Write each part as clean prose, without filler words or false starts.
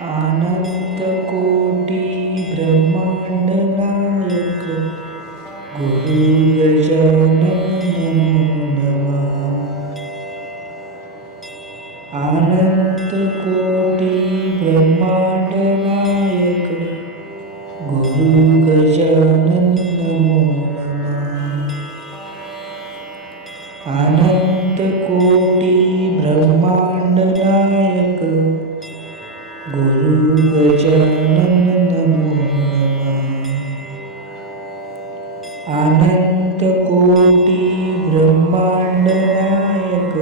अनंत कोटी ब्रह्मांड नायक गुरु गजानन नमो नमः। अनंत कोटी ब्रह्मांड नायक गुरु गजानन नमो नमः। अनंत कोटी ब्रह्मांड नायक गुरु गजानन नमो नमः। अनंत कोटी ब्रह्मांड नायक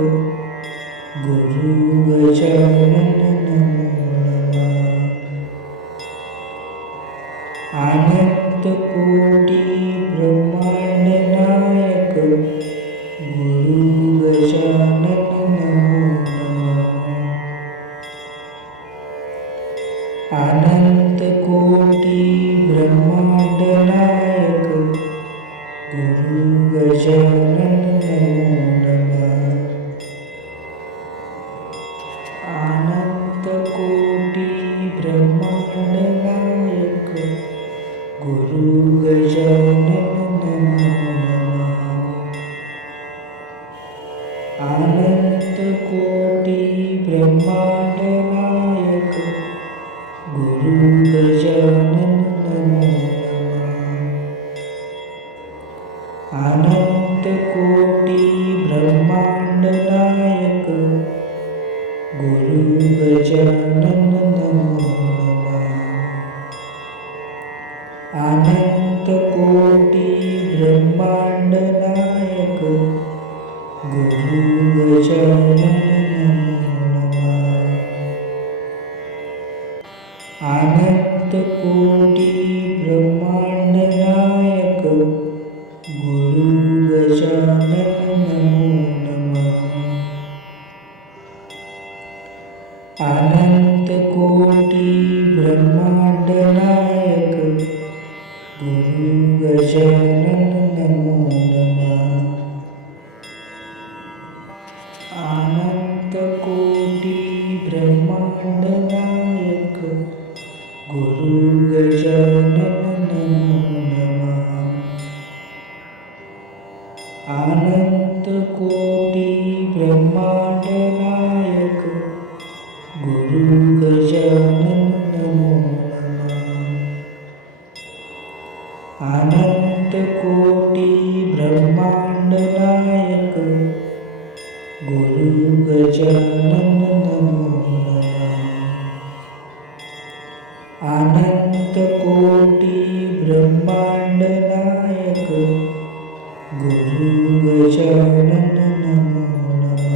गुरु गजानन नमो नमः। अनंत कोटी ब्रह्मांड नायक गुरु गजानन नमो नमः। अनंत कोटी ब्रह्मांड नायक गुरु गजानन नमो नमः। अनंत कोटी ब्रह्मांड नायक गुरु गजानन नमो नमः। अनंत कोटी ब्रह्मांड नायक गुरु गजानन नमो नमः। अनंत कोटी ब्रह्मांड नायक गुरु गजानन नमो नमः। अनंत कोटी ब्रह्मांड नायक गुरु गजानन नमो नमः। अनंत कोटी ब्रह्मांड नायक गुरु गजानन नमो नमः। अनंत कोटी ब्रह्मांड नायक गुरु गजानन नमो नमः। अनंत कोटी ब्रह्मांड नायक गुरु गजानन नमो नमः। अनंत कोटी ब्रह्मांड नायक गुरु गजानन नमो नमः। अनंत कोटी ब्रह्मांड नायक गुरु गजानन नमो नमः। अनंत कोटी ब्रह्मांड नायक गुरु गजानन नमो नमः।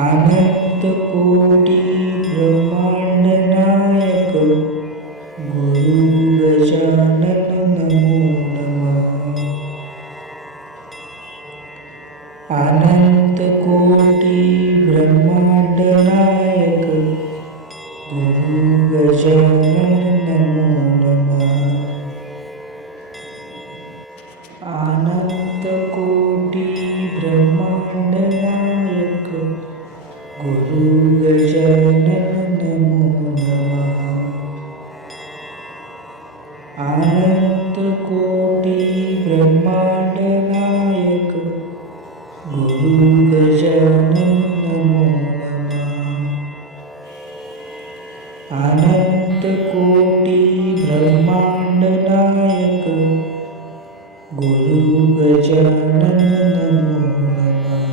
अनंत कोटी ब्रह्मांड नायक गुरु गजानन नमो नमः। अनंत कोटी ब्रह्मांड नायक गुरु गजानन नमो नमः। अनंत कोटी ब्रह्मांड नायक गुरु गजानन नमो नमः। अनंत कोटी ब्रह्मांड नायक गुरु गजानन नमो नमः। अनंत कोटी ब्रह्मांड नायक गुरु गजानन नमो नमः।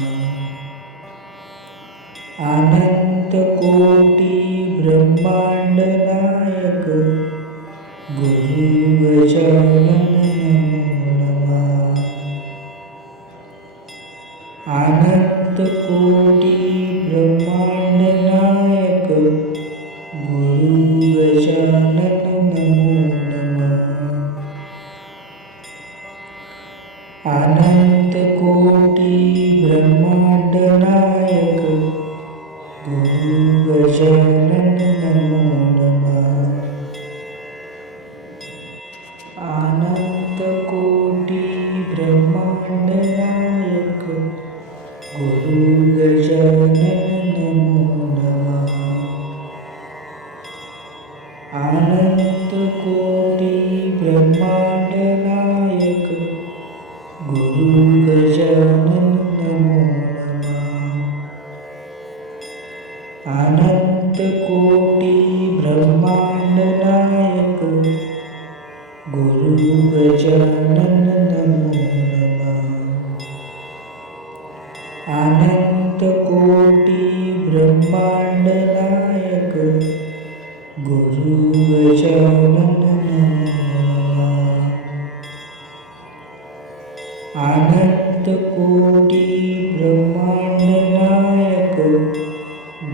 अनंत कोटी ब्रह्मांड नायक गुरु गजानन नमो नमः। अनंत कोटी ब्रह्मांड नायक गुरु गजानन नमो नमः। अनंत कोटी ब्रह्मांड नायक गुरु गजानन नमो नमः। अनंत कोटी ब्रह्मांड नायक गुरु गजानन नमो नमः। कोटी ब्रह्मांड नायक गुरु गजानन नमो नमः। अनंत कोटी ब्रह्मांड नायक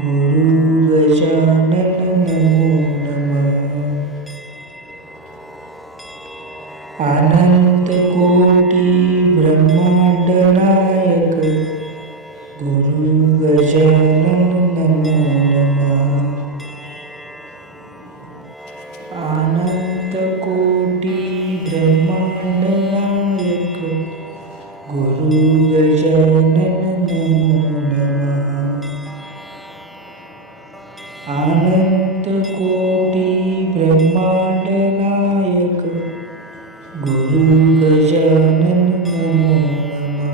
गुरु गजानन नमो नमः। अनंत कोटी ब्रह्मांड नायक गुरु गजानन नमो नमः। अनंत कोटी ब्रह्मांड नायक गुरु गजानन नमो नमः। अनंत कोटी ब्रह्मांड नायक गुरु गजानन नमो नमः।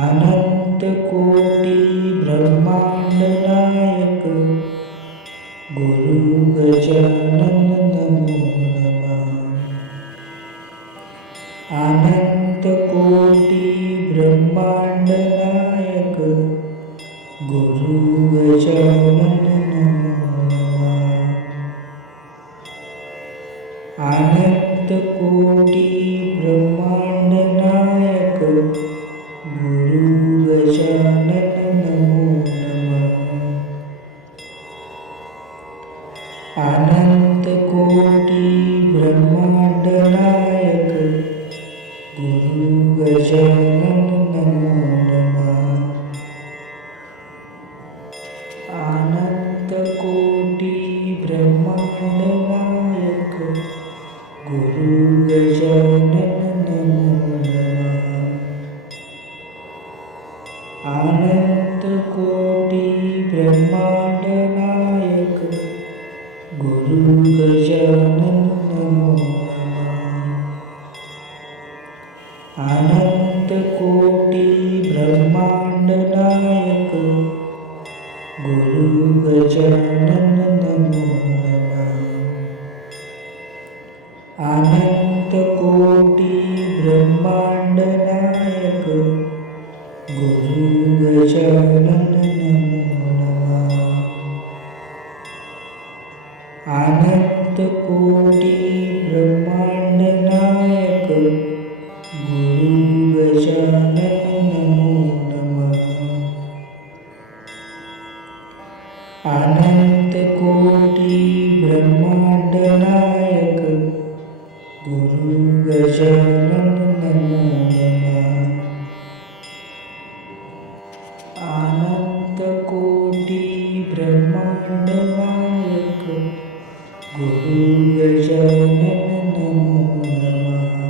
अनंत कोटी ब्रह्मांड नायक गुरु गजानन नमो नमः। अनंत कोटी ब्रह्मांड नायक गुरु गजानन नमो नमः। अनंत कोटी ब्रह्मांड नायक गुरु गजानन नमो नमः। अनंत कोटी ब्रह्मांड नायक गुरु गजानन नमो नमः। अनंत कोटी ब्रह्मांड नायक गुरु गजानन नमो नमः। अनंत कोटी ब्रह्मांड नायक गुरु गजानन नमो नमः। अनंत कोटी ब्रह्मांड नायक गुरु गजानन नमो नमः। अनंत कोटी ब्रह्मांड नायक गुरु गजानन नमो नमः। अनंत कोटी ब्रह्मांड नायक गुरु गजानन नमो नमः। अनंत कोटी ब्रह्मांड नायक गुरु गजानन नमो नमः। अनंत कोटी ब्रह्मांड नायक गुरु गजानन नमो नमः।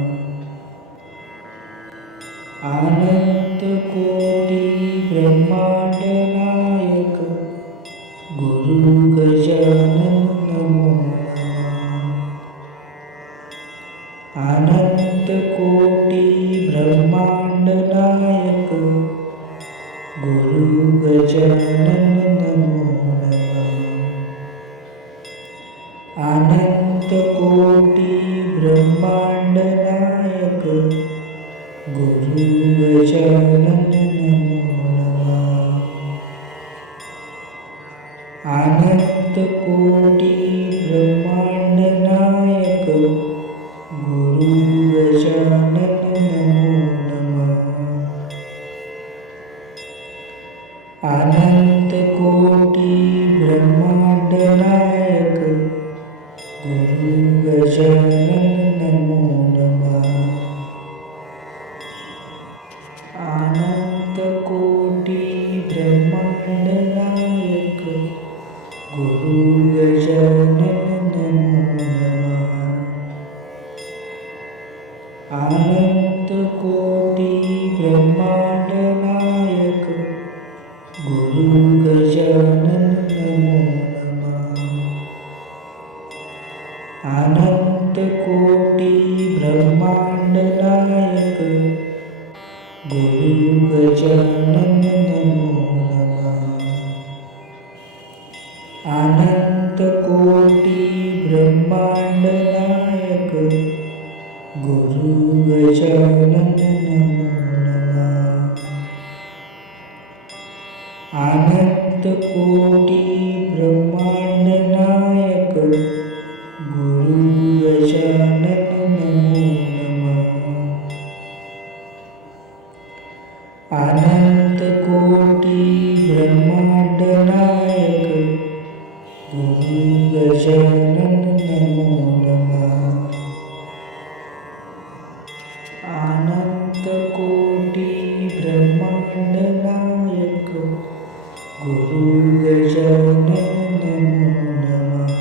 अनंत कोटी ब्रह्मांड नायक गुरु गजानन नमो नमः। अनंत कोटी ब्रह्मांड नायक गुरु गजानन नमो नमः। अनंत कोटी ब्रह्मांड नायक गुरु गजानन नमो नमः। अनंत कोटी ब्रह्मांड नायक गुरु गजानन नमो नमः। अनंत कोटी ब्रह्मांड नायक गुरु गजानन नमो नमः। अनंत कोटी ब्रह्मांड नायक गुरु गजानन नमो नमः। अनंत कोटी ब्रह्मांड नायक गुरु गजानन नमो नमः। अनंत कोटी ब्रह्मांड नायक गुरु गजानन नमो नमः। अनंत कोटी ब्रह्मांड नायक गुरु गजानन नमो नमः। अनंत कोटी ब्रह्मांड नायक गुरु गजानन नमो नमः. अनंत कोटी ब्रह्मांड नायक गुरु गजानन नमो नमः. अनंत कोटी ब्रह्मांड नायक गुरु गजानन नमो नमः.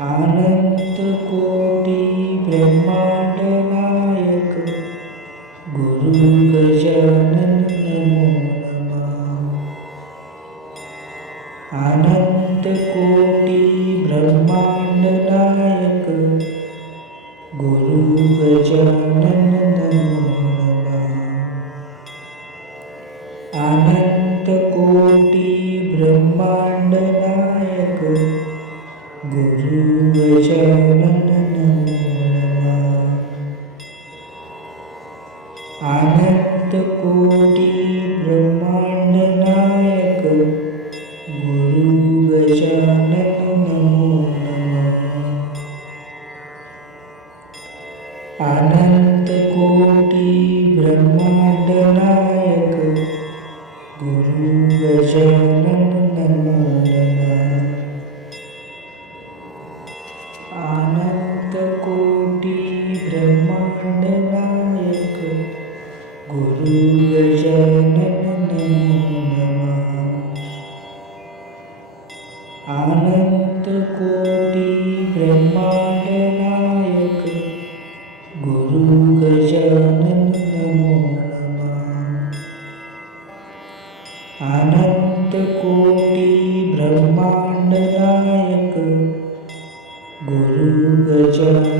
अनंत कोटी ब्रह्मांड नायक गुरु गजानन नमो नमः. अनंत कोटी ब्रह्मांड नायक गुरु गजानन नमो नमः. अनंत कोटी ब्रह्मांड नायक गुरु गजानन नमो नमः. अनंत कोटी ब्रह्मांड नायक गुरु गजानन नमो नमः. अनंत कोटी ब्रह्मांड नायक गुरु गजानन नमो नमः. अनंत कोटी ब्रह्मांड नायक गुरु गजानन नमो नमः. अनंत कोटी ब्रह्मांड नायक गुरु गजानन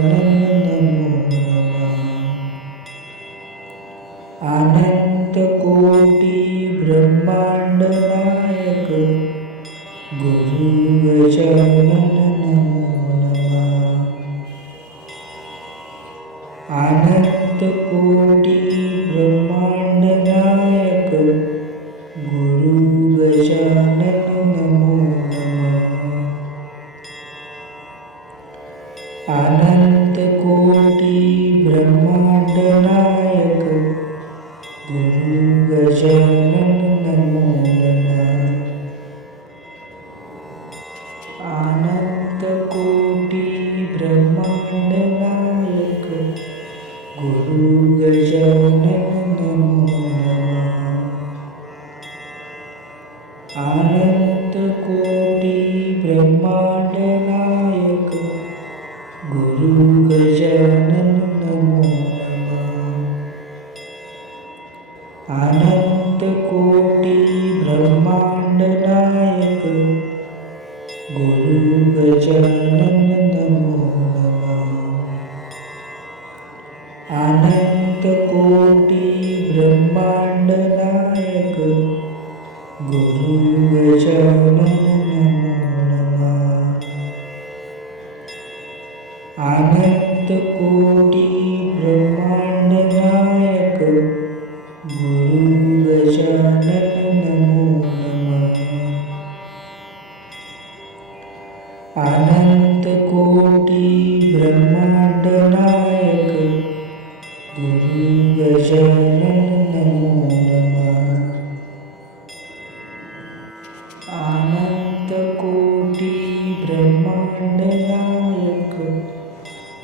नमो नमः. अनंत कोटी ब्रह्मांड नायक गुरु गजानन नमो नमः. अनंत कोटी ब्रह्मांड नायक गुरु गजानन नमो नमः. अनंत कोटी ब्रह्मांड नायक गुरु गजानन नमो नमः. अनंत कोटी ब्रह्मांड नायक गुरु गजानन नमो नमः. अनंत कोटी ब्रह्मांड नायक गुरु गजानन नमो नमः. अनंत कोटी ब्रह्मांड नायक गुरु गजानन नमो नमः. अनंत कोटी ब्रह्मांड नायक गुरु गजानन नमो नमः. अनंत कोटी ब्रह्मांड नायक गुरु गजानन नमो नमः. अनंत कोटी ब्रह्मांड नायक गुरु गजानन नमो नमः. अनंत कोटी ब्रह्मांड नायक गुरु गजानन नमो नमः. अनंत कोटी ब्रह्मांड नायक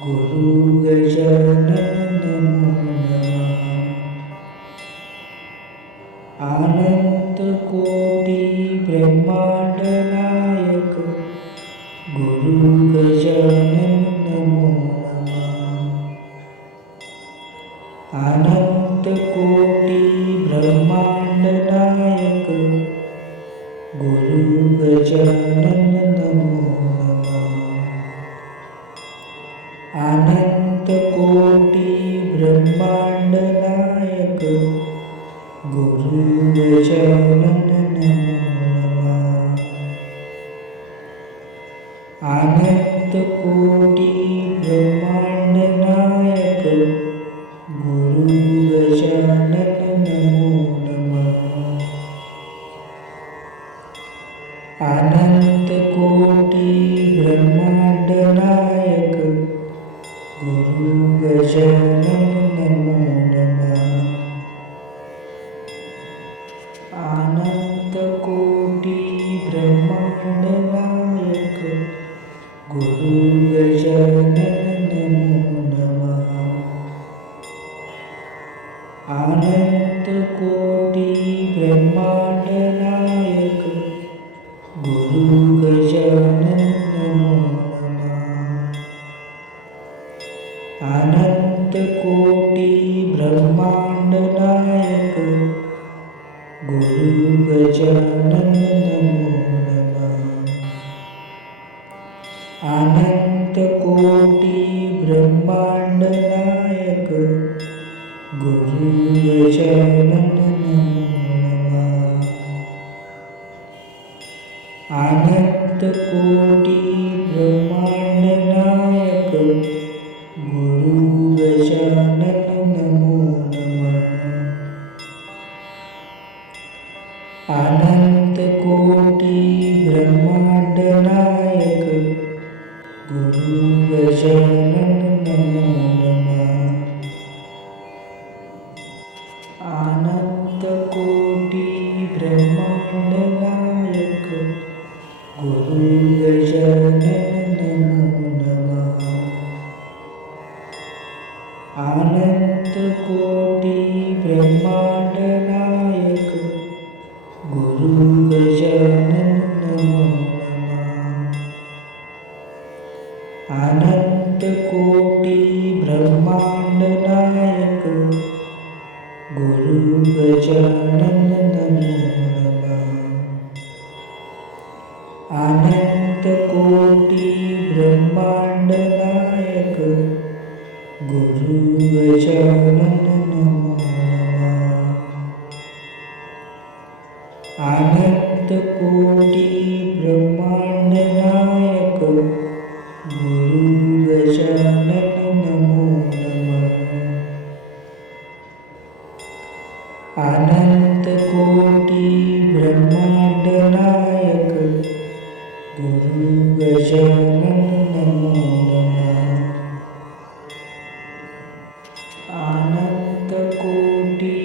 गुरु गजानन नमो नमः. अनंत कोटी ब्रह्मांड नायक गुरु गजानन नमो नमः. अनंत कोटी ब्रह्मांड नायक गुरु गजानन नमो नमः. अनंत कोटी ब्रह्मांड नायक गुरु गजानन नमो नमः. अनंत कोटी ब्रह्मांड नायक गुरु गजानन नमो नमः. अनंत कोटी ब्रह्मांड नायक गुरु गजानन नमो नमः. अनंत कोटी ब्रह्मांड नायक गुरु गजानन नमो नमः. अनंत कोटी ब्रह्मांड नायक गुरु गजानन नमो नमः. अनंत कोटी ब्रह्मांड नायक गुरु गजानन नमो नमः. अनंत कोटी ब्रह्मांड नायक गुरु गजानन नमो नमः. अनंत कोटी ब्रह्मांड नायक गुरु गजानन नमो नमः. अनंत कोटी ब्रह्मांड नायक गुरु गजानन नमो नमः. अनंत कोटी ब्रह्मांड नायक गुरु गजानन नमो नमः. अनंत कोटी ब्रह्मांड नायक गुरु गजानन नमो नमः. अनंत कोटी ब्रह्मांड नायक गुरु गजानन नमो नमः. अनंत कोटी ब्रह्मांड नायक गुरु गजानन नमो नमः. अनंत कोटी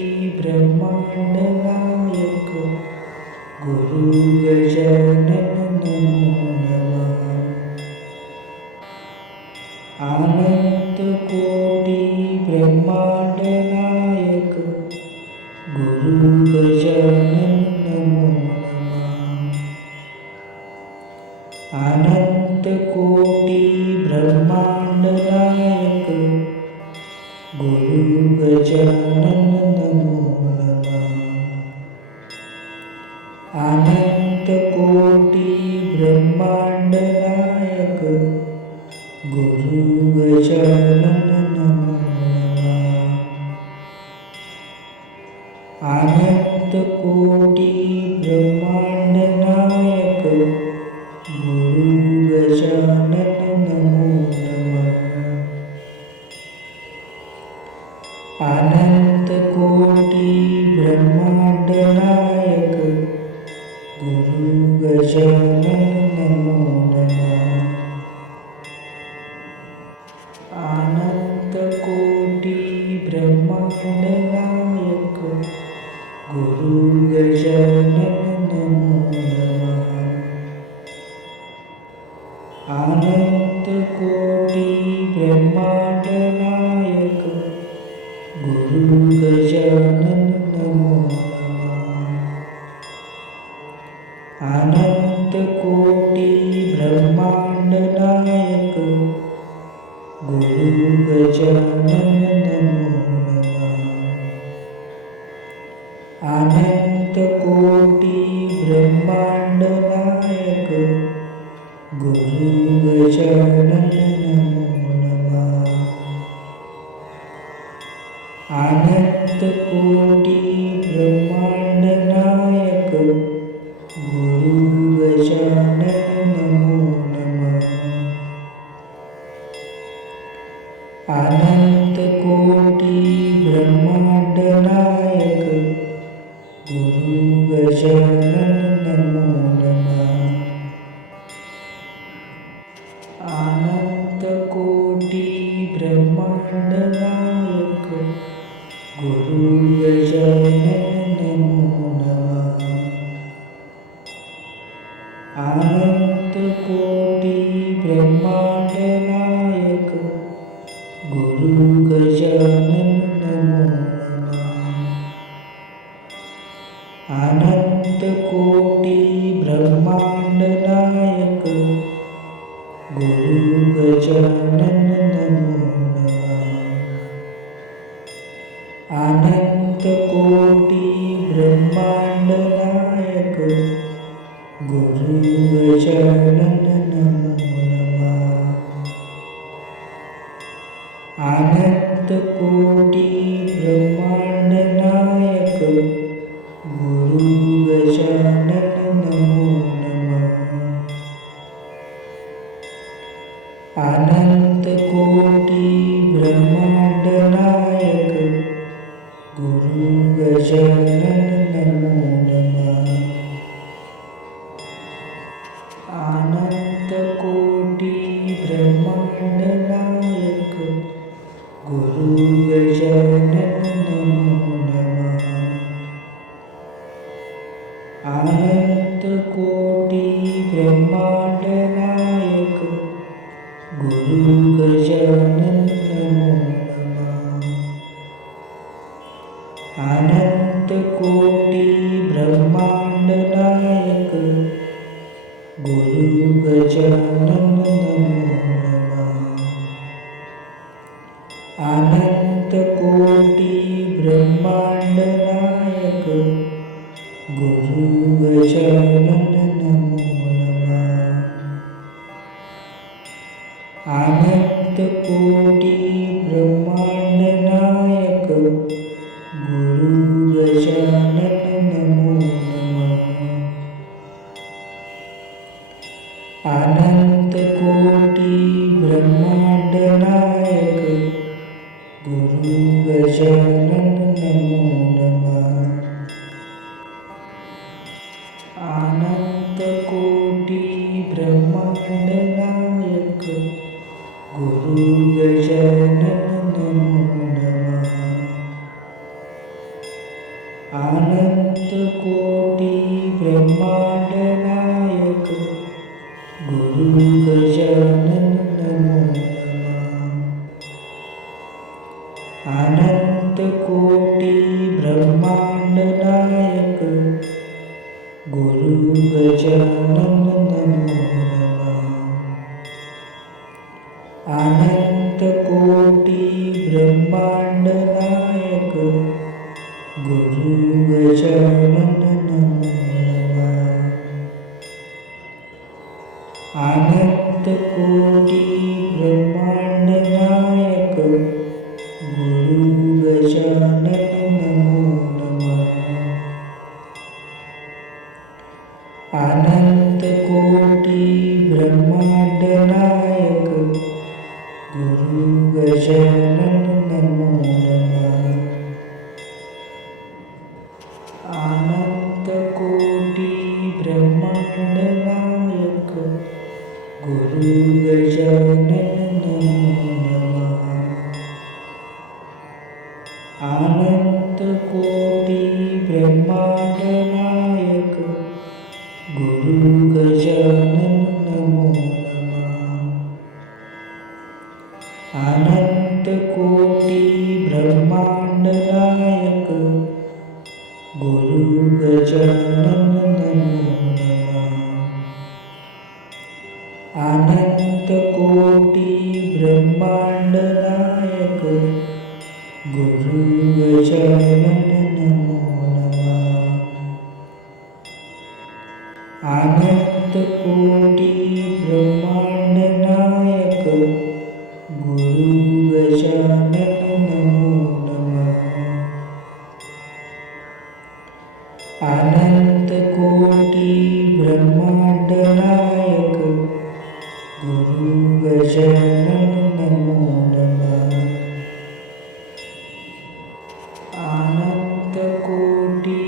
ब्रह्मांड नायक गुरु गजानन नमो नमः. अनंत कोटी ब्रह्मांड नायक गुरु गजानन नमो नमः. अनंत कोटी ब्रह्मांड नायक गुरु गजानन नमो नमः. अनंत कोटी ब्रह्मांड नायक गुरु गजानन नमो नमः. अनंत कोटी ब्रह्मांड नायक गुरु गजानन नमो नमः. अनंत कोटी ब्रह्मांड नायक गुरु गजानन नमो नमः. अनंत कोटी ब्रह्मांड नायक गुरु गजानन नमो नमः. अनंत कोटी ब्रह्मांड नायक गुरु गजानन नमो नमः. अनंत कोटी ब्रह्मांड नायक गुरु गजानन नमो नमः. अनंत कोटी ब्रह्मांड नायक गुरु गजानन नमो नमः. अनंत कोटी ब्रह्मांड नायक गुरु गजानन नमो नमः. अनंत कोटी ब्रह्मांड नायक गुरु गजानन नमो नमः. अनंत कोटी ब्रह्मांड नायक गुरु गजानन नमो नमः. अनंत कोटी ब्रह्मांड नायक गुरु गजानन नमो नमः. अनंत कोटी ब्रह्मांड नायक गुरु गजानन नमो नमः. अनंत कोटी ब्रह्मांड नायक गुरु गजानन नमो नमः. अनंत कोटी ब्रह्मांड नायक गुरु गजानन नमो नमः. अनंत कोटी ब्रह्मांड नायक गुरु गजानन नमो नमः. अनंत कोटी ब्रह्मांड नायक गुरु गजानन नमो नमः. अनंत कोटी ब्रह्मांड नायक गुरु गजानन नमो नमः. अनंत कोटी ब्रह्मांड नायक गुरु गजानन नमो नमः. अनंत कोटी ब्रह्मांड नायक गुरु गजानन नमो नमः. अनंत कोटी ब्रह्मांड नायक गुरु गजानन नमो नमः. अनंत कोटी ब्रह्मांड नायक गुरु गजानन नमो नमः. अनंत कोटी ब्रह्मांड नायक गुरु गजानन नमो नमः. अनंत कोटी ब्रह्मांड नायक गुरु गजानन नमो नमः. अनंत कोटी ब्रह्मांड नायक गुरु गजानन नमो नमः. अनंत कोटी ब्रह्मांड नायक गुरु गजानन नमो नमः. अनंत कोटी ब्रह्मांड नायक गुरु गजानन नमो नमः. अनंत कोटी ब्रह्मांड नायक गुरु गजानन नमो नमः. अनंत कोटी ब्रह्मांड नायक गुरु गजानन नमो नमः. अनंत कोटी ब्रह्मांड नायक गुरु गजानन नमो नमः. अनंत कोटी ब्रह्मांड नायक गुरु गजानन नमो नमः. अनंत कोटी ब्रह्मांड नायक गुरु गजानन नमो नमः. अनंत कोटी ब्रह्मांड नायक गुरु गजानन नमो नमः. अनंत कोटी ब्रह्मांड नायक गुरु गजानन नमो नमः. अनंत कोटी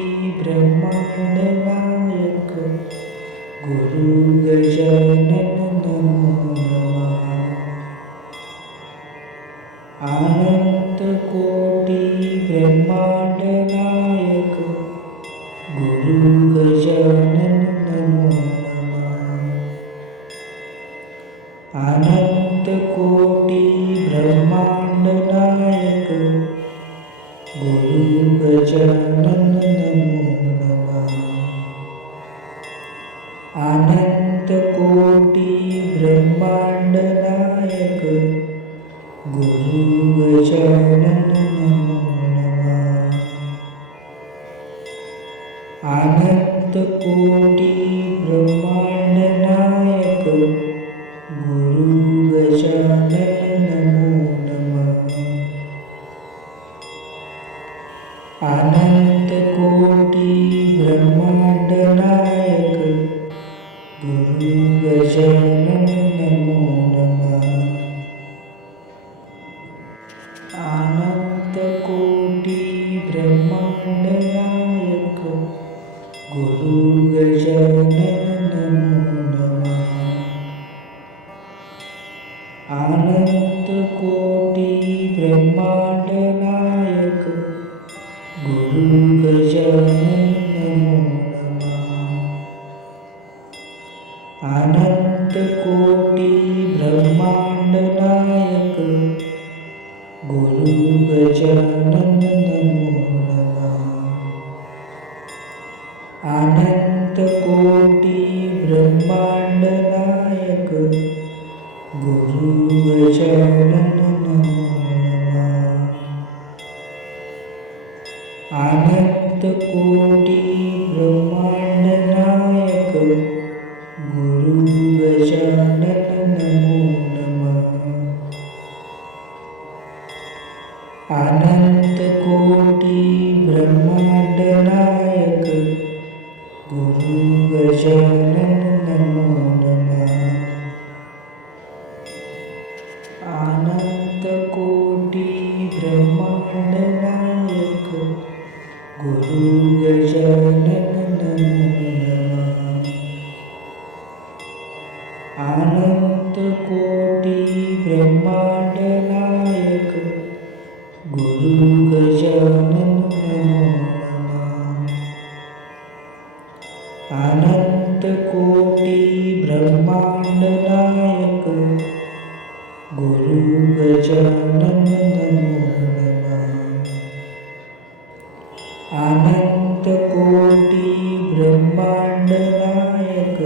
ब्रह्मांड नायक गुरु गजानन नमो नमः. अनंत कोटी ब्रह्मांड नायक गुरु गजानन नमो नमः. अनंत कोटी ब्रह्मांड नायक गुरु गजानन नमो नमः. अनंत कोटी ब्रह्मांड नायक गुरु गजानन नमो नमः. अनंत कोटी ब्रह्मांड नायक गुरु गजानन नमो नमः. अनंत कोटी ब्रह्मांड नायक गुरु गजानन नमो नमः. अनंत कोटी ब्रह्मांड नायक गुरु गजानन नमो नमः. अनंत कोटी ब्रह्मांड नायक गुरु गजानन नमो नमः. अनंत कोटी ब्रह्मांड नायक गुरु गजानन नमो नमः. अनंत कोटी ब्रह्मांड नायक गुरु गजानन नमो नमः. अनंत कोटी ब्रह्मांड नायक गुरु गजानन नमो नमः. अनंत कोटी ब्रह्मांड नायक गुरु गजानन नमो नमः. अनंत कोटी ब्रह्मांड नायक गुरु गजानन नमो नमः. अनंत कोटी ब्रह्मांड नायक गुरु गजानन नमो नमः. अनंत कोटी ब्रह्मांड नायक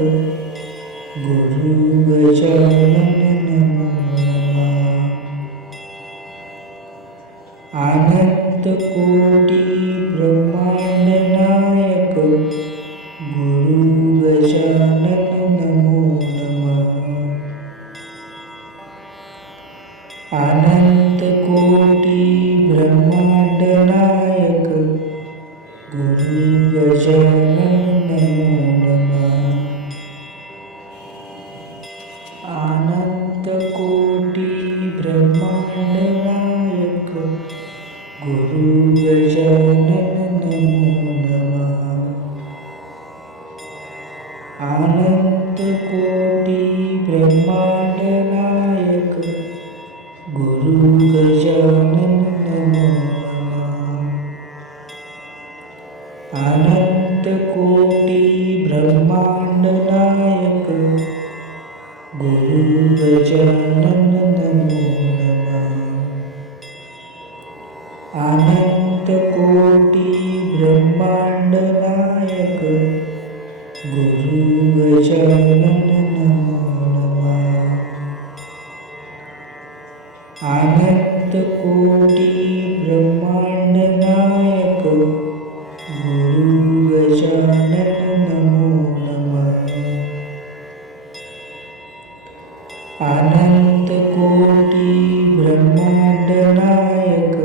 गुरु गजानन नमो नमः. अनंत कोटी ब्रह्मांड नायक गुरु गजानन नमो नमः. अनंत कोटी ब्रह्मांड नायक गुरु गजानन नमो नमः. अनंत कोटी ब्रह्मांड नायक गुरु गजानन नमो नमः. अनंत कोटी ब्रह्मांड नायक गुरु गजानन नमो नमः. अनंत कोटी ब्रह्मांड नायक गुरु गजानन नमो नमः. अनंत कोटी ब्रह्मांड नायक गुरु गजानन नमो नमः. अनंत कोटी ब्रह्मांड नायक गुरु गजानन नमो नमः. अनंत कोटी ब्रह्मांड नायक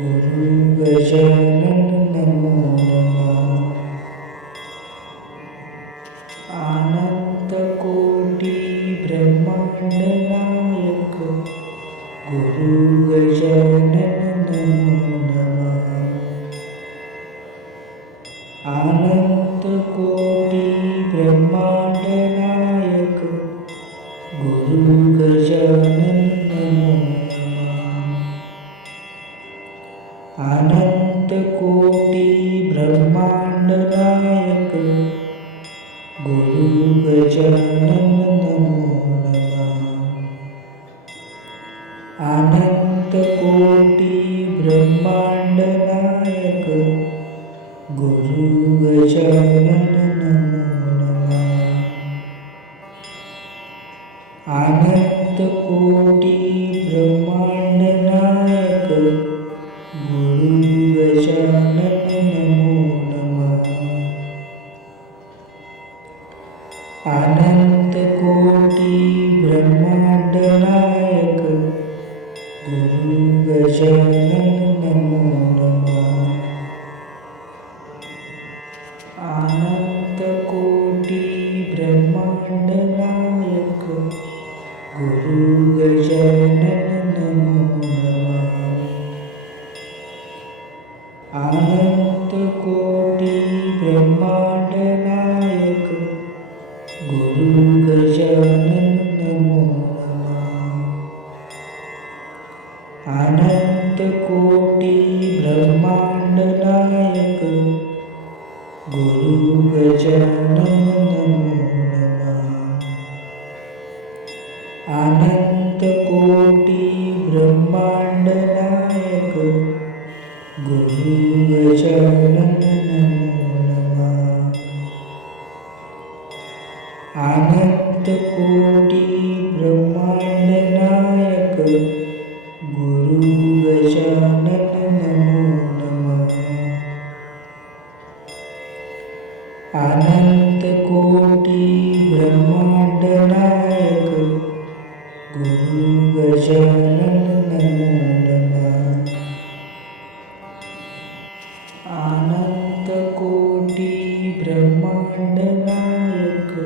गुरु गजानन नमो नमः. अनंत कोटी ब्रह्मांड नायक गुरु गजानन नमो नमः. अनंत कोटी ब्रह्मांड नायक गुरु गजानन नमो नमः. अनंत कोटी ब्रह्मांड नायक गुरु गजानन नमो नमः. अनंत कोटी ब्रह्मांड नायक गुरु गजानन अनंत कोटी ब्रह्मांड नायक गुरु गजानन नमो नमः। अनंत कोटी ब्रह्मांड नायक गुरु गजानन नमो नमः। अनंत कोटी ब्रह्मांड नायक गुरु गजानन नमो नमः। अनंत कोटी ब्रह्मांड नायक गुरु गजानन नमो नमः। अनंत कोटी ब्रह्मांड नायक गुरु गजानन नमो नमः। अनंत कोटी ब्रह्मांड नायक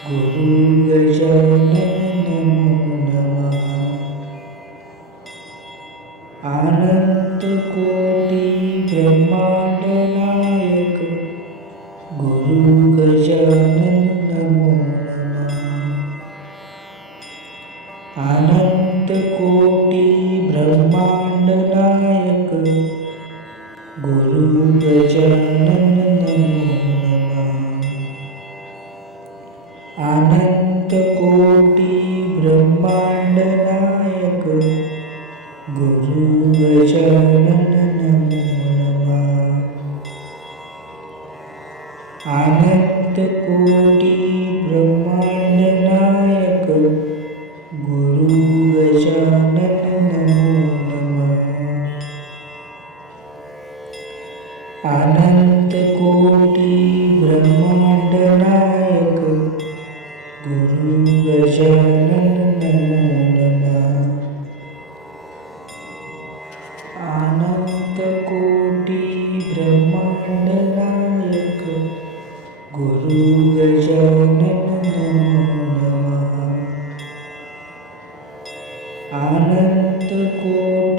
गुरु गजानन नमो नमः। अनंत कोटी ब्रह्मांड नायक गुरु गजानन नमो नमः। अनंत कोटी ब्रह्मांड नायक गुरु गजानन नमो नमः। अनंत कोटी ब्रह्मांड नायक गुरु गजानन नमो नमः। अनंत कोटी ब्रह्मांड नायक गुरु गजानन नमो नमः। अनंत कोटी ब्रह्मांड नायक गुरु गजानन नमो नमः। अनंत कोटी ब्रह्मांड नायक गुरु गजानन नमो नमः। अनंत कोटी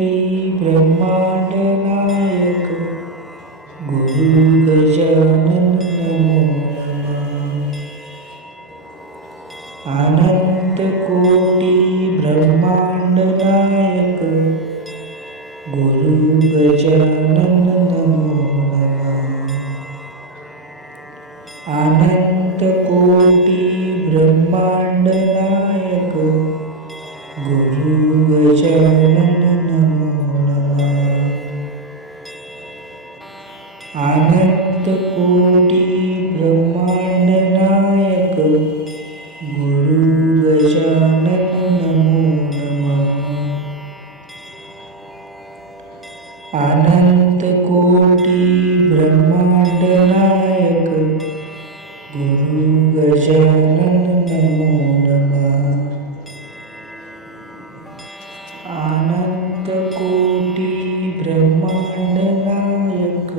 ब्रह्मांड नायक गुरु गजानन नमो नमः। अनंत कोटी ब्रह्मांड नायक गुरु गजानन नमो नमः। अनंत कोटी ब्रह्मांड नायक गुरु गजानन नमो नमः। अनंत कोटी ब्रह्मांड नायक गुरु गजानन नमो नमः। अनंत कोटी ब्रह्मांड नायक गुरु गजानन नमो नमः। अनंत कोटी ब्रह्मांड नायक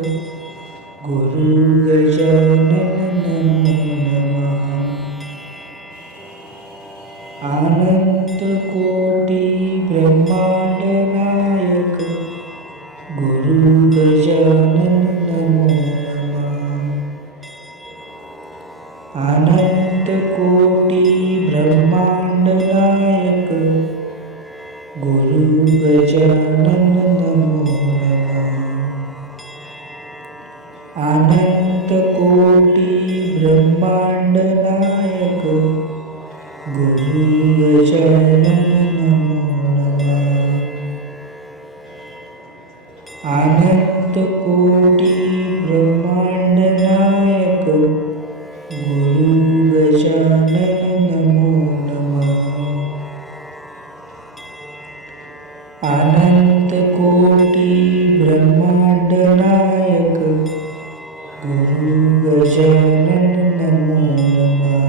गुरु गजानन नमो नमः। अनंत कोटी ब्रह्मांड नायक गुरु गजानन नमो नमः। अनंत कोटी ब्रह्मांड नायक गुरु गजानन नमो नमः। अनंत कोटी ब्रह्मांड नायक गुरु गजानन नमो नमः। अनंत कोटी ब्रह्मांड नायक गुरु गजानन नमो नमः। अनंत कोटी ब्रह्मांड नायक गुरु गजानन नमो नमः।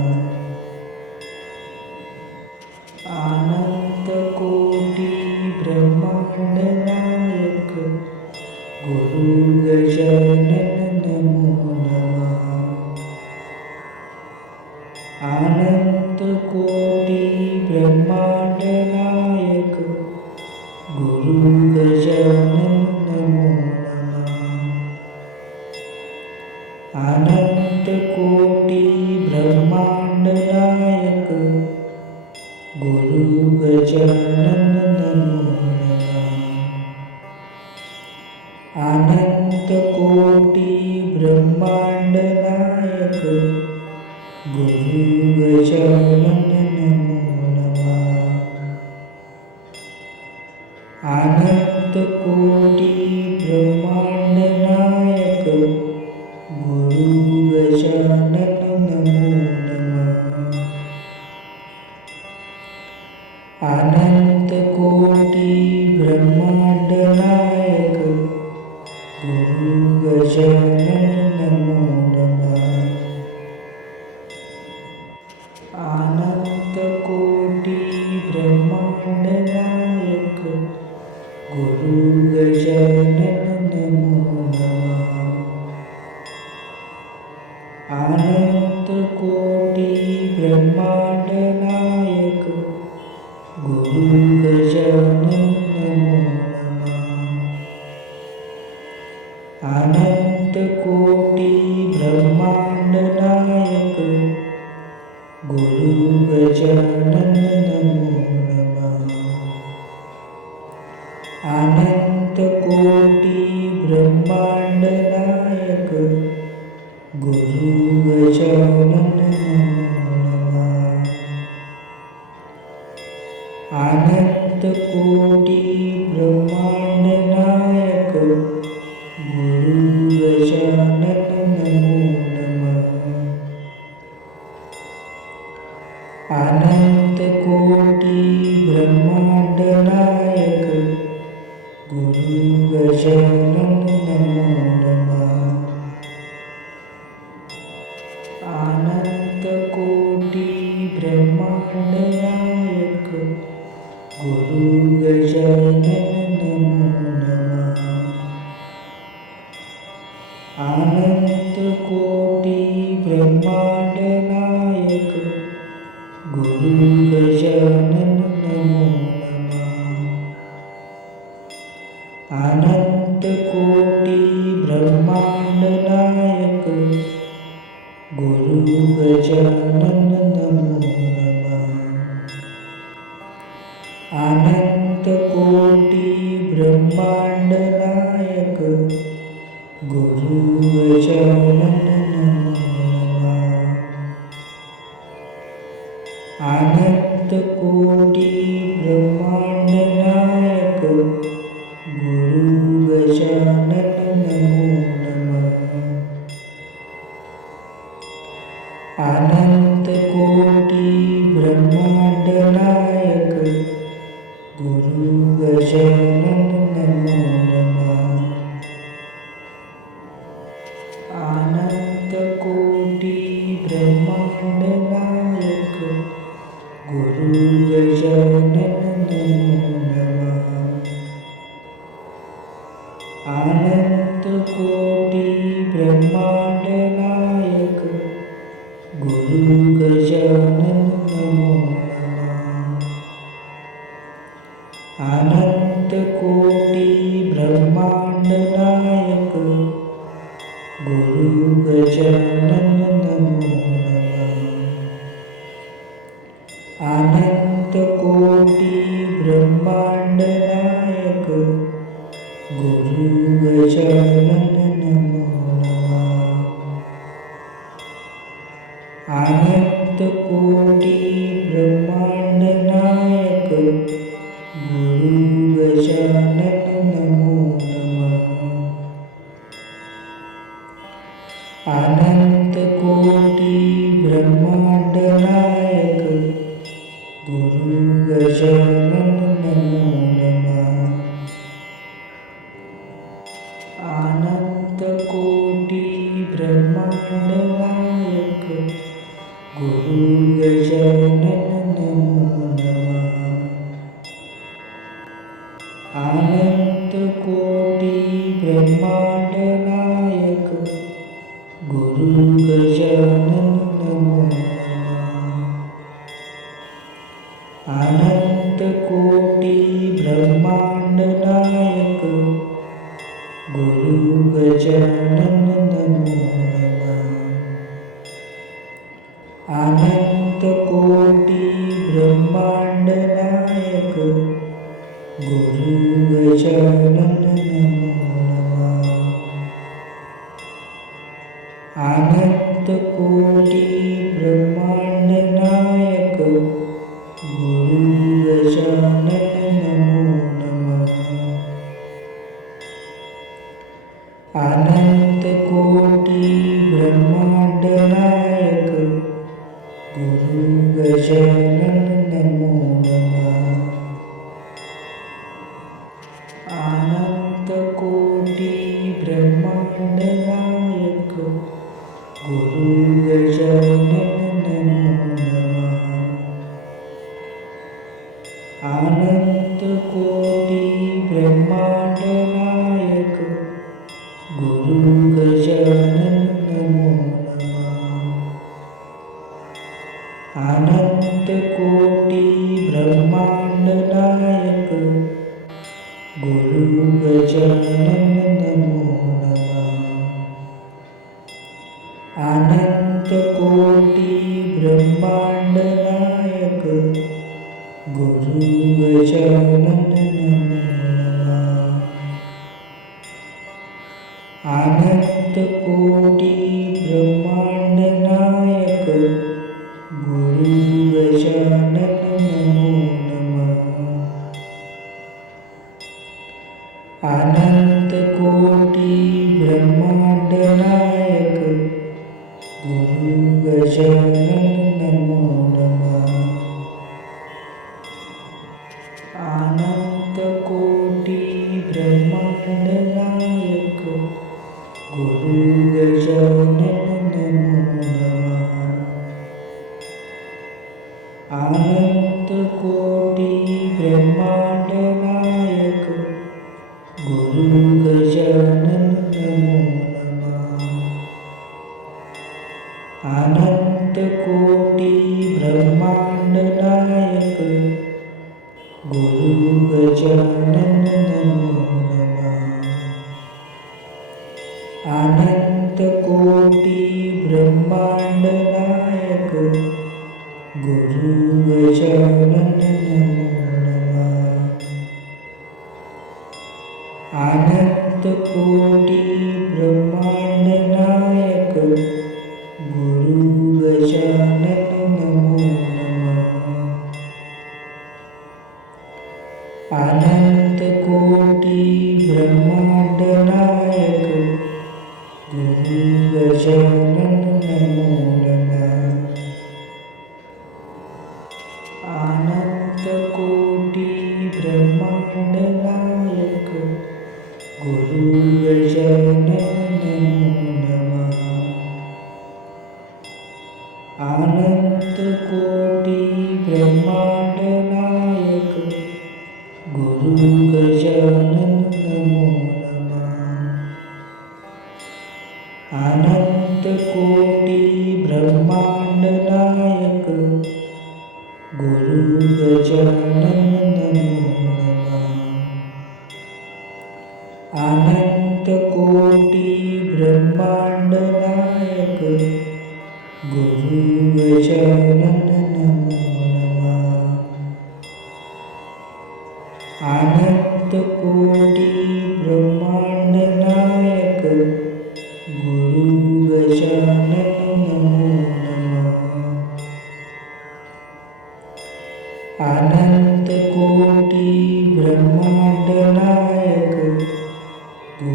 अनंत कोटी ब्रह्मांड नायक गुरु गजानन नमो नमः। अनंत कोटी ब्रह्मांड नायक गुरु गजानन नमो नमः। अनंत कोटी ब्रह्मांड नायक गुरु गजानन नमो नमः. अनंत कोटी ब्रह्मांड नायक गुरु गजानन नमो नमः. अनंत कोटी ब्रह्मांड नायक गुरु गजानन नमो नमः. अनंत कोटी ब्रह्मांड नायक गुरु गजानन नमो नमः. अनंत कोटी ब्रह्मांड नायक गुरु गजानन नमो नमः. अनंत कोटी ब्रह्मांड नायक गुरु गजानन नमो नमः. अनंत कोटी ब्रह्मांड नायक गुरु गजानन नमो नमः. अनंत कोटी ब्रह्मांड नायक गुरु गजानन नमो नमः. अनंत कोटी ब्रह्मांड नायक गुरु गजानन नमो नमः. अनंत कोटी ब्रह्मांड नायक गुरु गजानन नमो नमः. अनंत कोटी ब्रह्मांड नायक गुरु गजानन नमो नमः. अनंत कोटी ब्रह्मांड नायक गुरु गजानन नमो नमः. अनंत कोटी ब्रह्मांड नायक गुरु गजानन नमो नमः. अनंत कोटी ब्रह्मांड नायक गुरु गजानन नमो नमः. अनंत कोटी ब्रह्मांड नायक गुरु गजानन नमो नमः. अनंत कोटी ब्रह्मांड नायक गुरु गजानन नमो नमः. अनंत कोटी ब्रह्मांड नायक गुरु गजानन नमो नमः. अनंत कोटी ब्रह्मांड नायक गुरु गजानन नमो नमः. अनंत कोटी ब्रह्मांड नायक गुरु गजानन नमो नमः. अनंत कोटी ब्रह्मांड नायक गुरु गजानन नमो नमः. अनंत कोटी ब्रह्मांड नायक गुरु गजानन नमो नमः. अनंत कोटी ब्रह्मांड नायक गुरु गजानन नमो नमः. अनंत कोटी ब्रह्मांड नायक गुरु गजानन नमो नमः. अनंत कोटी ब्रह्मांड नायक गुरु गजानन नमो नमः. अनंत कोटी ब्रह्मांड नायक गुरु गजानन नमो नमः. अनंत कोटी ब्रह्मांड नायक गुरु गजानन नमो नमः. अनंत कोटी ब्रह्मांड नायक गुरु गजानन नमो नमः. अनंत कोटी ब्रह्मांड नायक गुरु गजानन नमो नमः. अनंत कोटी ब्रह्मांड नायक गुरु गजानन नमो नमः. अनंत कोटी ब्रह्मांड नायक गुरु गजानन नमो नमः. अनंत कोटी ब्रह्मांड नायक गुरु गजानन नमो नमः. अनंत कोटी ब्रह्मांड नायक गुरु गजानन नमो नमः. अनंत कोटी ब्रह्मांड नायक गुरु गजानन नमो नमः. अनंत कोटी ब्रह्मांड नायक गुरु गजानन नमो नमः. अनंत कोटी ब्रह्मांड नायक गुरु गजानन नमो नमः. अनंत कोटी ब्रह्मांड नायक गुरु गजानन नमो नमः. अनंत कोटी ब्रह्मांड नायक गुरु गजानन नमो नमः. अनंत कोटी ब्रह्मांड नायक गुरु गजानन नमो नमः. अनंत कोटी ब्रह्मांड नायक गुरु गजानन नमो नमः. अनंत कोटी ब्रह्मांड नायक गुरु गजानन नमो नमः. अनंत कोटी ब्रह्मांड नायक गुरु गजानन नमो नमः. अनंत कोटी ब्रह्मांड नायक गुरु गजानन नमो नमः. अनंत कोटी ब्रह्मांड नायक गुरु गजानन नमो नमः. अनंत कोटी ब्रह्मांड नायक गुरु गजानन नमो नमः. अनंत कोटी ब्रह्मांड नायक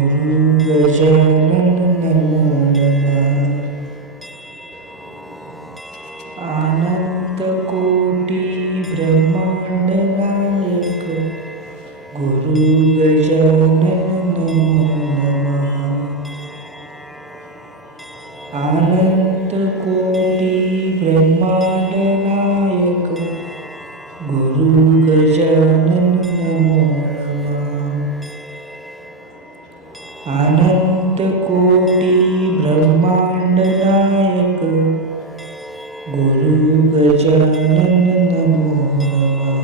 गुरु गजानन नमो नमः. अनंत कोटी ब्रह्मांड नायक गुरु गजानन नमो नमः. अनंत कोटी ब्रह्मांड नायक गुरु गजानन नमो नमः. अनंत कोटी ब्रह्मांड नायक गुरु गजानन नमो नमः.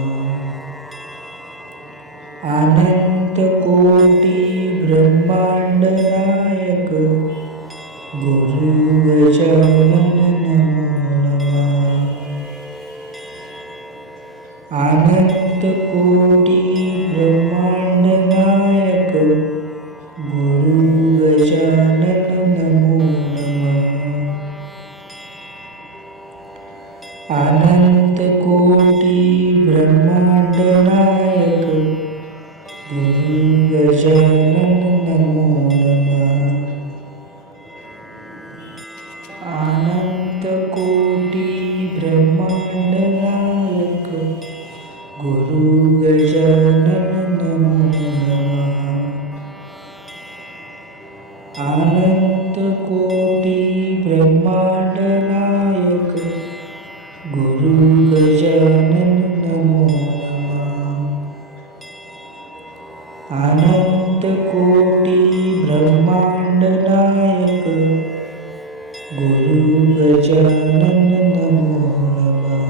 अनंत कोटी ब्रह्मांड नायक गुरु गजानन नमो नमः. अनंत कोटी ब्रह्मांड नायक गुरु गजानन नमो नमः. अनंत कोटी ब्रह्मांड नायक गुरु गजानन नमो नमः. अनंत कोटी ब्रह्मांड नायक गुरु गजानन नमो नमः.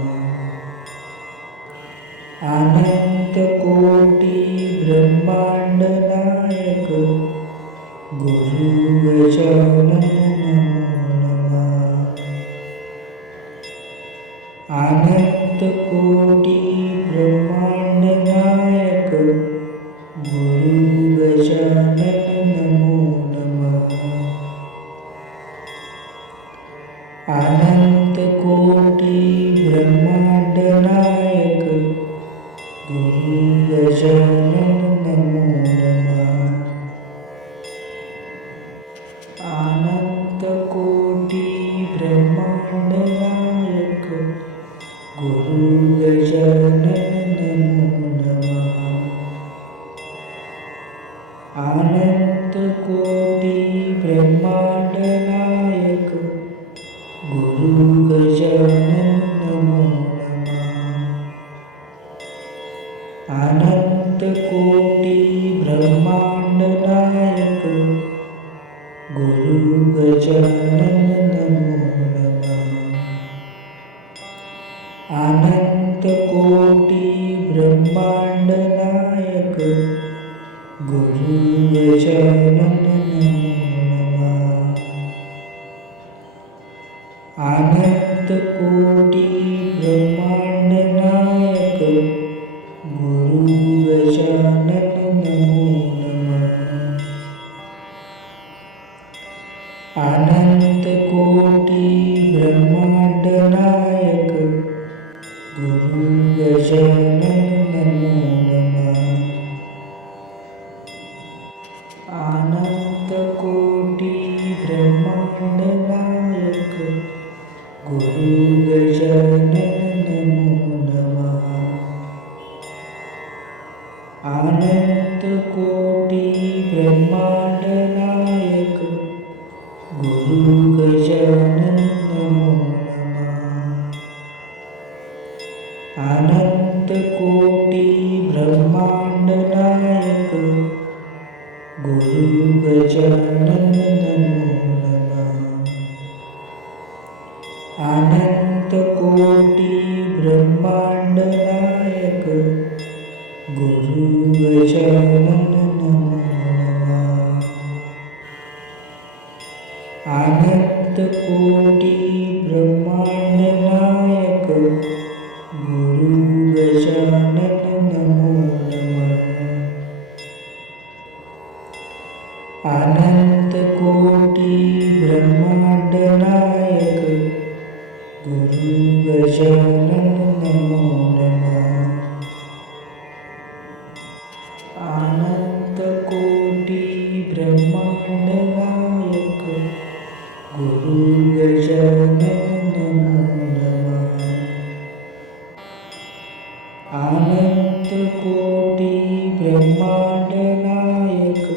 अनंत कोटी ब्रह्मांड नायक गुरु गजानन नमो नमः. अनंत कोटी ब्रह्मांड नायक गुरु गजानन नमो नमः. अनंत कोटी ब्रह्मांड नायक गुरु गजानन नमो नमः. अनंत कोटी ब्रह्मांड नायक गुरु गजानन नमो नमः. अनंत कोटी ब्रह्मांड नायक गुरु गजानन नमो नमः. अनंत कोटी ब्रह्मांड नायक गुरु गजानन नमो नमः. अनंत कोटी ब्रह्मांड नायक गुरु गजानन नमो नमः. अनंत कोटी ब्रह्मांड नायक गुरु गजानन नमो नमः. अनंत कोटी ब्रह्मांड नायक गुरु गजानन नमो नमः. अनंत कोटी ब्रह्मांड नायक गुरु गजानन नमो नमः. अनंत कोटी ब्रह्मांड नायक गुरु गजानन नमो नमः. अनंत कोटी ब्रह्मांड नायक गुरु गजानन नमो नमः. अनंत कोटी ब्रह्मांड नायक गुरु गजानन नमो नमः. अनंत कोटी ब्रह्मांड नायक गुरु गजानन नमो नमः. अनंत कोटी ब्रह्मांड नायक गुरु गजानन नमो नमः. अनंत कोटी ब्रह्मांड नायक गुरु गजानन नमो नमः. अनंत कोटी ब्रह्मांड नायक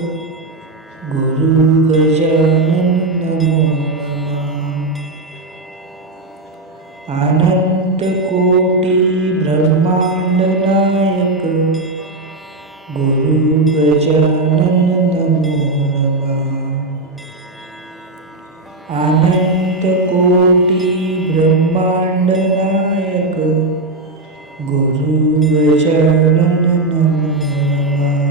गुरु गजानन नमो नमः. अनंत कोटी ब्रह्मांड नायक गुरु गजानन नमो नमः. अनंत कोटी ब्रह्मांड नायक गुरु गजानन नमो नमः.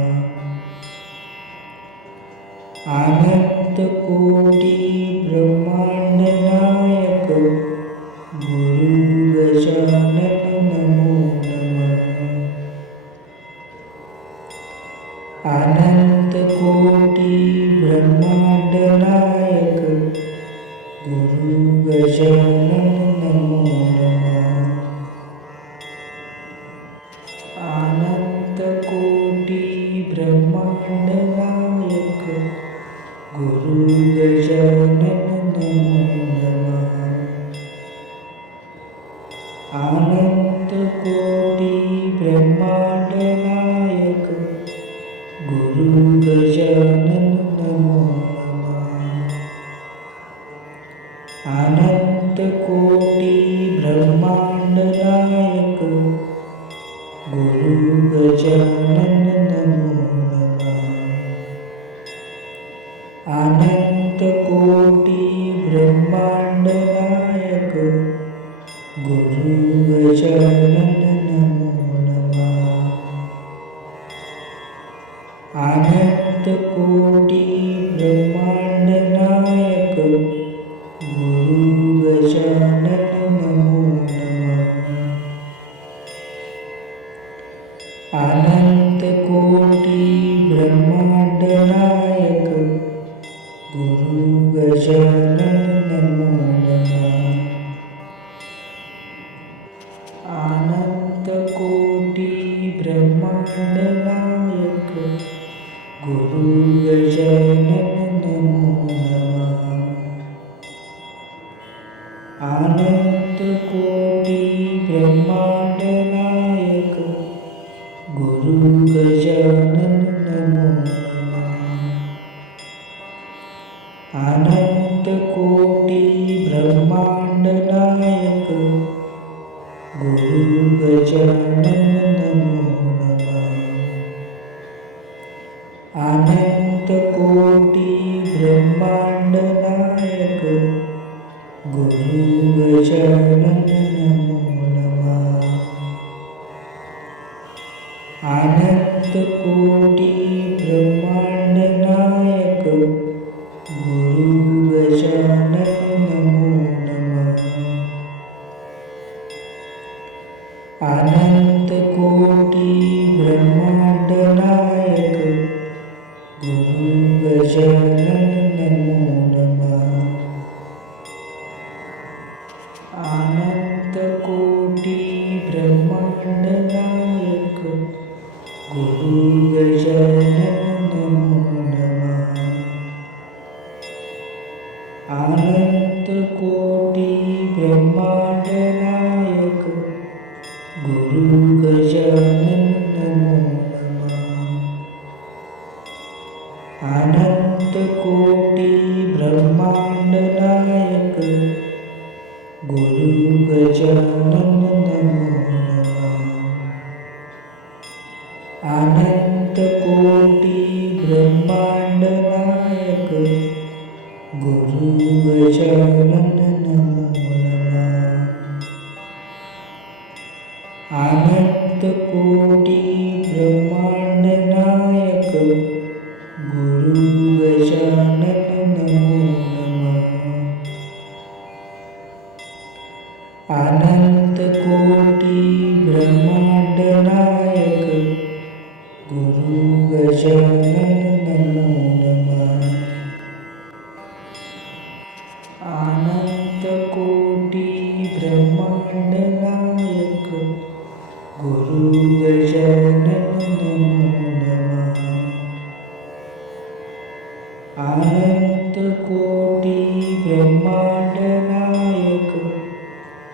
अनंत कोटी ब्रह्मांड नायक गुरु गजानन नमो नमः. अनंत कोटी ब्रह्मांड नायक गुरु गजानन नमो नमः. अनंत कोटी ब्रह्मांड नायक गुरु गजानन नमो नमः. अनंत कोटी ब्रह्मांड नायक गुरु गजानन नमो नमः. अनंत कोटी ब्रह्मांड नायक गुरु गजानन नमो नमः. अनंत कोटी ब्रह्मांड नायक गुरु गजानन नमो नमः. अनंत कोटी ब्रह्मांड नायक गुरु गजानन नमो नमः. अनंत कोटी ब्रह्मांड नायक गुरु गजानन नमो नमः. अनंत कोटी ब्रह्मांड नायक गुरु गजानन नमो नमः. अनंत कोटी ब्रह्मांड नायक गुरु गजानन नमो नमः. अनंत कोटी ब्रह्मांड नायक गुरु गजानन नमो नमः. अनंत कोटी ब्रह्मांड नायक गुरु गजानन नमो नमः. अनंत कोटी ब्रह्मांड नायक गुरु गजानन नमो नमः. अनंत कोटी ब्रह्मांड नायक गुरु गजानन नमो नमः. अनंत कोटी ब्रह्मांड नायक गुरु गजानन नमो नमः. अनंत कोटी ब्रह्मांड नायक गुरु गजानन नमो नमः. अनंत कोटी ब्रह्मांड नायक गुरु गजानन नमो नमः. अनंत कोटी ब्रह्मांड नायक गुरु गजानन नमो नमः. अनंत कोटी ब्रह्मांड नायक गुरु गजानन नमो नमः. अनंत कोटी ब्रह्मांड नायक गुरु गजानन नमो नमः. अनंत कोटी ब्रह्मांड नायक गुरु गजानन नमो नमः. अनंत कोटी ब्रह्मांड नायक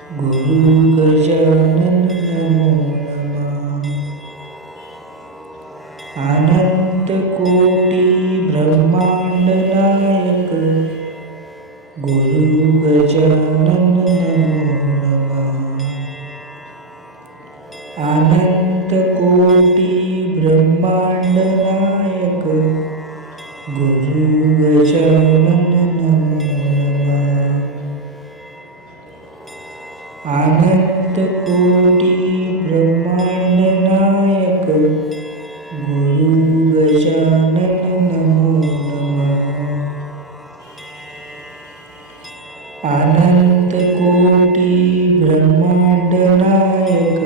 गुरु गजानन नमो नमः. अनंत कोटी ब्रह्मांड नायक गुरु गजानन नमो नमः. अनंत कोटी ब्रह्मांड नायक गुरु गजानन नमो नमः. अनंत कोटी ब्रह्मांड नायक गुरु गजानन नमो नमः. अनंत कोटी ब्रह्मांड नायक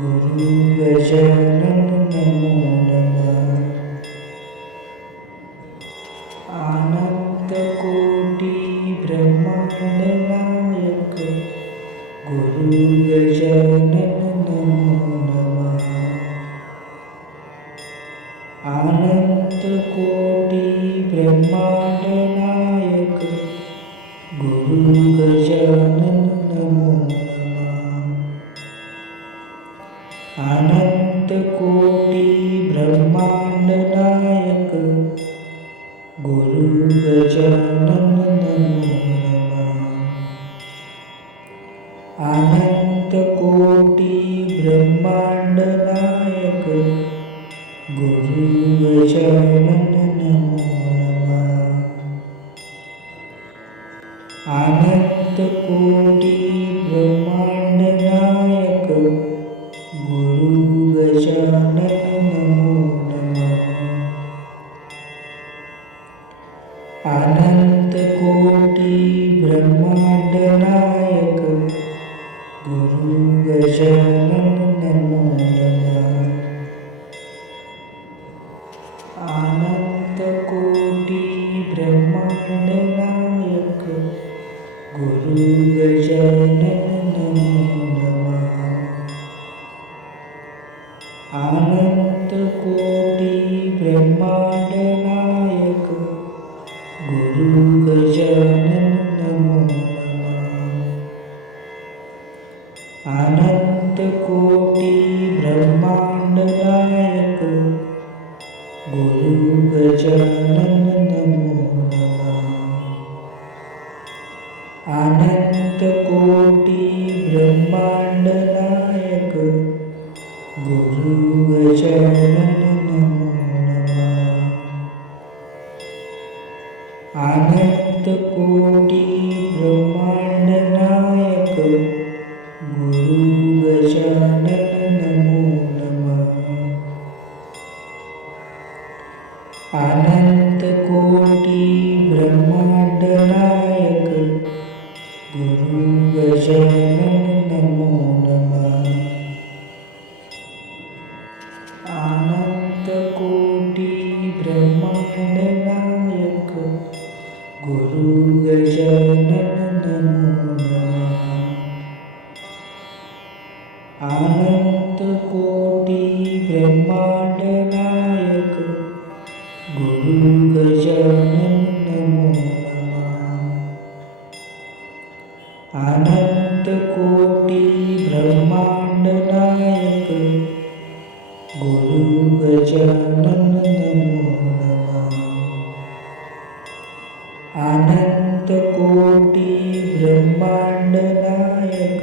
गुरु गजानन नमो नमः. अनंत कोटी ब्रह्मांड नायक गुरु गजानन नमो नमः. अनंत कोटी ब्रह्मांड नायक गुरु गजानन नमो नमः. अनंत कोटी ब्रह्मांड नायक गुरु गजानन नमो नमः. अनंत कोटी ब्रह्मांड नायक गुरु गजानन नमो नमः. अनंत कोटी ब्रह्मांड नायक गुरु गजानन नमो नमः. अनंत कोटी ब्रह्मांड नायक गुरु गजानन नमो नमः. अनंत कोटी ब्रह्मांड नायक गुरु गजानन नमो नमः. अनंत कोटी ब्रह्मांड नायक गुरु गजानन नमो नमः. अनंत कोटी ब्रह्मांड नायक गुरु गजानन नमो नमः. अनंत कोटी ब्रह्मांड नायक गुरु गजानन नमो नमः. अनंत कोटी ब्रह्मांड नायक गुरु गजानन नमो नमः. अनंत कोटी ब्रह्मांड नायक गुरु गजानन नमो नमः. अनंत कोटी ब्रह्मांड नायक गुरु गजानन नमो नमः. अनंत कोटी ब्रह्मांड नायक गुरु गजानन नमो नमः. अनंत कोटी ब्रह्मांड नायक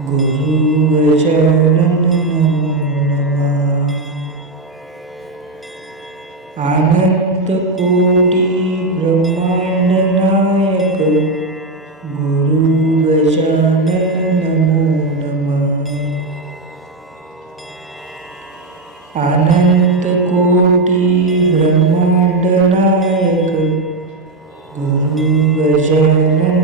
गुरु गजानन नमो नमः. अनंत कोटी ब्रह्मांड नायक गुरु गजानन नमो नमः. अनंत कोटी ब्रह्मांड नायक गुरु गजानन